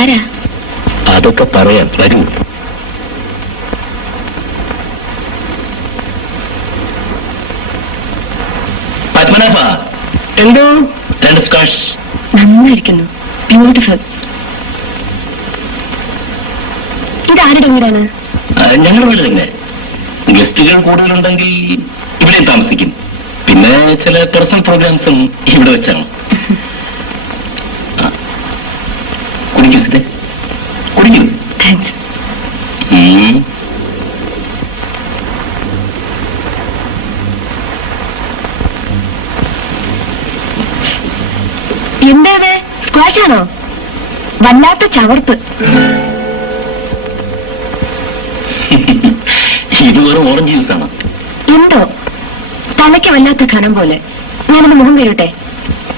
ഇതാരാ? അതൊക്കെ പറയാം, വരൂ. പത്മനാഭ, എന്തോ? 2 സ്ക്വാഷ്. നന്നായിരിക്കുന്നു, ബ്യൂട്ടിഫുൾ. ഇതാരുടെ വീടാണ്? ഞങ്ങളുടെ വീട് തന്നെ. ഗസ്റ്റുകൾ കൂടുതലുണ്ടെങ്കിൽ ഇവിടെ താമസിക്കും. പിന്നെ ചില പേഴ്സണൽ പ്രോഗ്രാംസും ഇവിടെ വെച്ചാണ്. കുടിക്കൂ സിദ്ധേ, കുടിക്കൂ. താങ്ക്സ്. എന്താ സ്ക്വാഷ് ആണോ? വല്ലാത്ത ചവർപ്പ്. ഇത് വെറും ഓറഞ്ച് ജ്യൂസാണ്. എന്തോ തലയ്ക്ക് വല്ലാത്ത ഘനം പോലെ. ഞാനൊന്ന് മുഖം കഴുകട്ടെ?